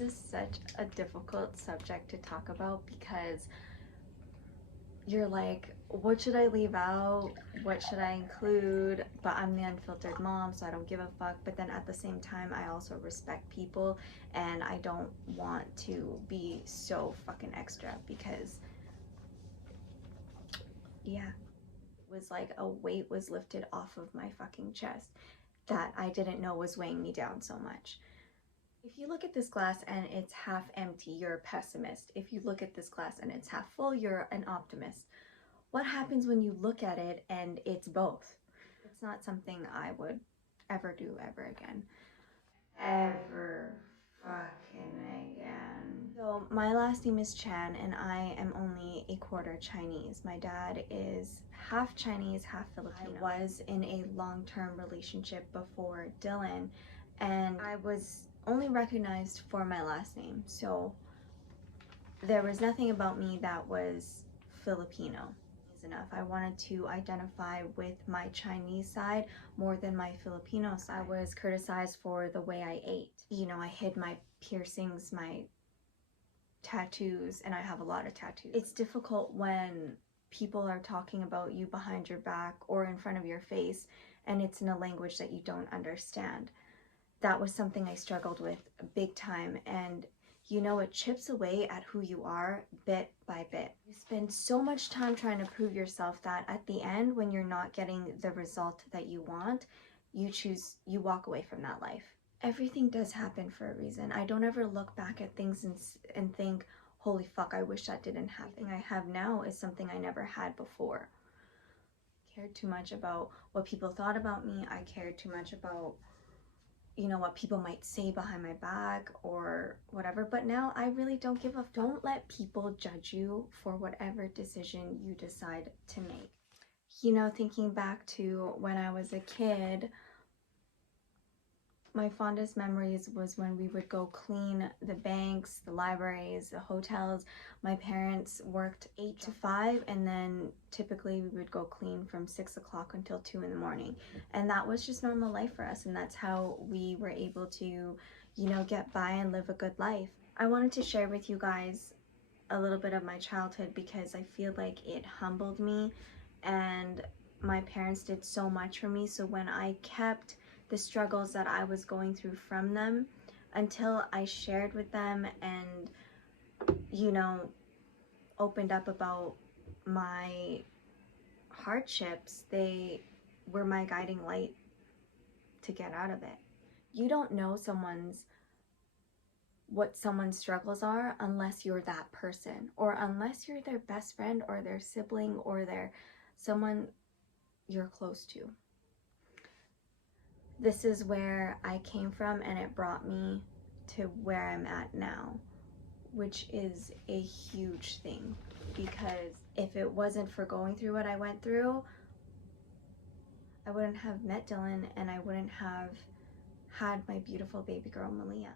This is such a difficult subject to talk about because you're like, what should I leave out? What should I include? But I'm the unfiltered mom, so I don't give a fuck. But then at the same time, I also respect people and I don't want to be so fucking extra because, yeah, it was like a weight was lifted off of my fucking chest that I didn't know was weighing me down so much. If you look at this glass and it's half empty, you're a pessimist. If you look at this glass and it's half full, you're an optimist. What happens when you look at it and it's both? It's not something I would ever do ever again. Ever fucking again. So my last name is Chan and I am only a quarter Chinese. My dad is half Chinese, half Filipino. I was in a long-term relationship before Dylan and I was only recognized for my last name. So there was nothing about me that was Filipino. Enough. I wanted to identify with my Chinese side more than my Filipino side. I was criticized for the way I ate. You know, I hid my piercings, my tattoos, and I have a lot of tattoos. It's difficult when people are talking about you behind your back or in front of your face and it's in a language that you don't understand. That was something I struggled with big time, and you know, it chips away at who you are bit by bit. You spend so much time trying to prove yourself that at the end, when you're not getting the result that you want, you walk away from that life. Everything does happen for a reason. I don't ever look back at things and think, holy fuck, I wish that didn't happen. Everything I have now is something I never had before. I cared too much about what people thought about me. I cared too much about, you know, what people might say behind my back or whatever, but now I really don't give a fuck. Don't let people judge you for whatever decision you decide to make. You know, thinking back to when I was a kid, my fondest memories was when we would go clean the banks, the libraries, the hotels. My parents worked 8 to 5 and then typically we would go clean from 6 o'clock until 2 in the morning. And that was just normal life for us, and that's how we were able to, you know, get by and live a good life. I wanted to share with you guys a little bit of my childhood because I feel like it humbled me and my parents did so much for me. So when I kept the struggles that I was going through from them until I shared with them and, you know, opened up about my hardships, they were my guiding light to get out of it. You don't know what someone's struggles are unless you're that person, or unless you're their best friend or their sibling or their someone you're close to. This is where I came from and it brought me to where I'm at now, which is a huge thing, because if it wasn't for going through what I went through, I wouldn't have met Dylan and I wouldn't have had my beautiful baby girl Malia.